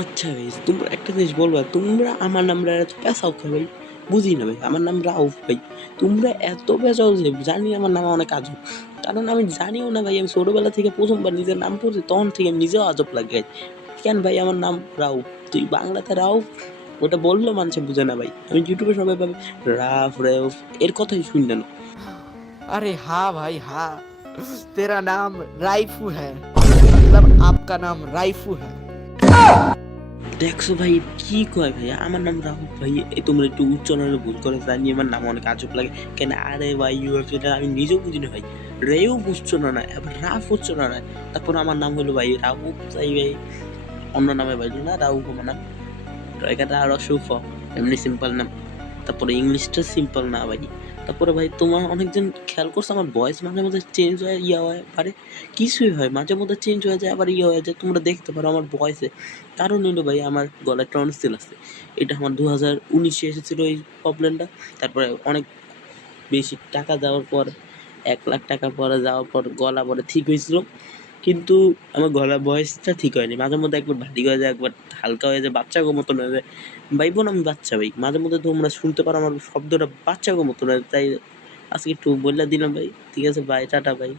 আচ্ছা ভাই, তোমরা একটা জিনিস বলবা, তোমরা আমার নামটা এত পেঁচাও কে ভাই? বুঝি না ভাই। আমার নাম রাউফ ভাই। তোমরা এত পেঁচাও যে জানি আমার নাম অনেক আজব। কারণ আমি জানিও না ভাই, আমি ছোটবেলা থেকে ১ম বার নিজের নাম পড়ছি, তখন থেকে আমি নিজেও আজব লাগে। কেন ভাই আমার নাম রাউফ? তুই বাংলাতে রাউফ, ওটা বললেও মানুষে বুঝে না ভাই। আমি ইউটিউবে সবাই ভাবে রাফ, রেউফ এর কথাই শুনলে না। अरे हाँ भाई हाँ, तेरा नाम राइफू है, मतलब आपका नाम राइफू है। দেখছো ভাই কি কয় ভাই? আমার নাম রাহুল ভাই। তোমরা একটু উচ্চারণে ভুল করে জানি আমার নাম অনেক আজব লাগে। কেন আরে ভাই ইউএফসিটা আমি নিজেও বুঝি না ভাই। রেও বুঝছো না, আবার রাফ হচ্ছো না। তারপর আমার নাম হলো ভাই রাউফ, তাই ভাই অন্য নামে পাইলো না, রাউফ আমার নাম। এটা আরো সুফ, এমনি সিম্পল নাম। তারপরে ইংলিশটা সিম্পল না ভাই। তারপরে ভাই তোমার অনেকজন খেয়াল করছো আমার ভয়েস মাঝে মধ্যে চেঞ্জ হয়, ইয়া হয় পারে, কিছুই হয় মাঝে মধ্যে চেঞ্জ হয়ে যায়, আবার ইয়ে হয়ে যায়। তোমরা দেখতে পারো আমার ভয়েসে। কারণ হলো ভাই আমার গলায় টনসিল আছে। এটা আমার 2019-এ এসেছিল এই প্রবলেমটা। তারপরে অনেক বেশি টাকা দেওয়ার পর, 1,00,000 টাকা পরে যাওয়ার পর গলা পরে ঠিক হয়েছিল। কিন্তু আমার গলার ভয়েসটা ঠিক হয়নি। মাঝে মধ্যে একবার ভারী হয়ে যায়, একবার হালকা হয়ে যায়, বাচ্চাগো মতন হয়ে যায়। ভাই বোন আমি বাচ্চা ভাই। মাঝে মধ্যে তোমরা শুনতে পারো আমার শব্দটা বাচ্চাগো মতন হয়। তাই আজকে একটু বইলা দিলাম ভাই। ঠিক আছে ভাই, টাটা ভাই।